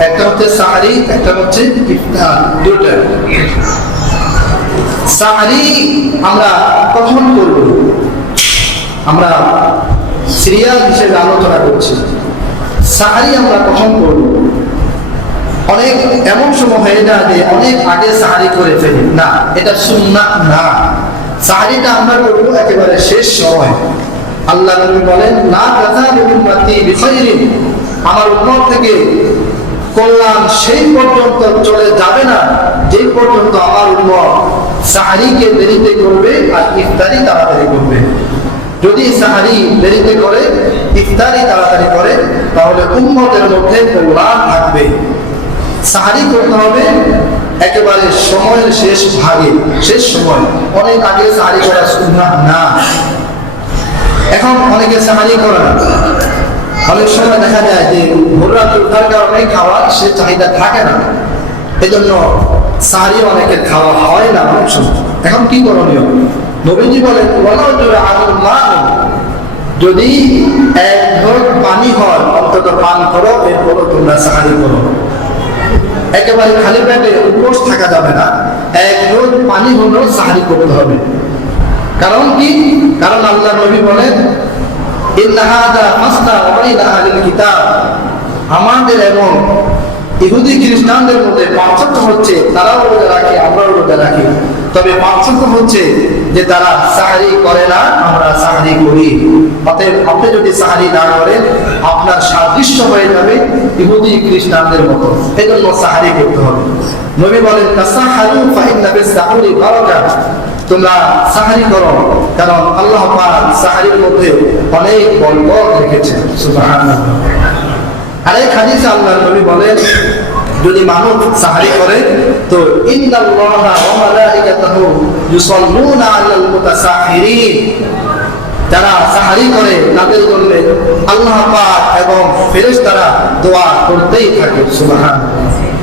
একটা হচ্ছে একটা হচ্ছে ইফতার আমরা কখন করব? আমরা সিরিয়াল হিসেবে আলোচনা করছি। সাহারি আমরা কখন করব? অনেক এমন সময় হয়ে যায় যে অনেক আগে সাহারি করে ফেলি। না, এটা সুন্না না। সাহারিটা আমরা করব একেবারে শেষ সময়। আল্লাহ নবী বলেন না কাজা উম্মতি বিখাইরিন। আমার উম্মত থেকে কল্যাণ সেই পর্যন্ত চলে যাবে না যে পর্যন্ত আমার উম্মত সাহারিকে দেরিতে করবে আর ইফতারি তাড়াতাড়ি করবে। যদি সাহারি দেরিতে করে, ইফতারি তাড়াতাড়ি করে, তাহলে উম্মতের মধ্যে কল্যাণ থাকবে। সাহারি করতে হবে একেবারে সময়ের শেষ ভাগে, শেষ সময়। অনেক আগে সাহারি করা সুন্নাহ না। এখন অনেকে সাহারি করে না। অনেক সময় দেখা যায় যে ভোররাত উঠার কারণে খাওয়ার সে চাহিদা থাকে না। এই জন্য সাহারি অনেকের খাওয়া হয় না অনেক সময়। এখন কি করণীয়? নবীজি বলেন জোরে আগুন মা যদি এক ঢোক পানি হয়, অন্তত পান করো, এরপরও তোমরা সাহারি করো। একেবারে খালি পেটে উপোস থাকা যাবে না। এক রোজ পানি হলেও সাহারি করতে হবে। কারণ কি? কারণ আল্লাহ নবী বলেন আমাদের এবং ইহুদি খ্রিস্টানদের মধ্যে পার্থক্য হচ্ছে তারাও রোজা রাখে, আমরাও রোজা রাখি। তবে পার্থক্য হচ্ছে যে তারা সাহারি করে না, আমরা সাহারি করি। অতএব আপনি যদি সাহারি না করেন, আপনার সাদৃশ্য হয়ে যাবে ইহুদি খ্রিস্টানদের মতো। এই জন্য সাহারি করতে হবে। নবী বলেন, তাসাহারু ফাইন্না বিসাহুরি বারাকাত তোমরা সাহারি করো, কারণ আল্লাহ পাক সাহারির মধ্যে অনেক বরকত রেখেছেন আরেক হাদিসে আল্লাহ নবী বলেন, যদি মানুষ সাহারি করে, তো যারা সাহারি করে, তাদের জন্য আল্লাহ পাক এবং ফেরেশতারা দোয়া করতেই থাকে, সুবহানাল্লাহ।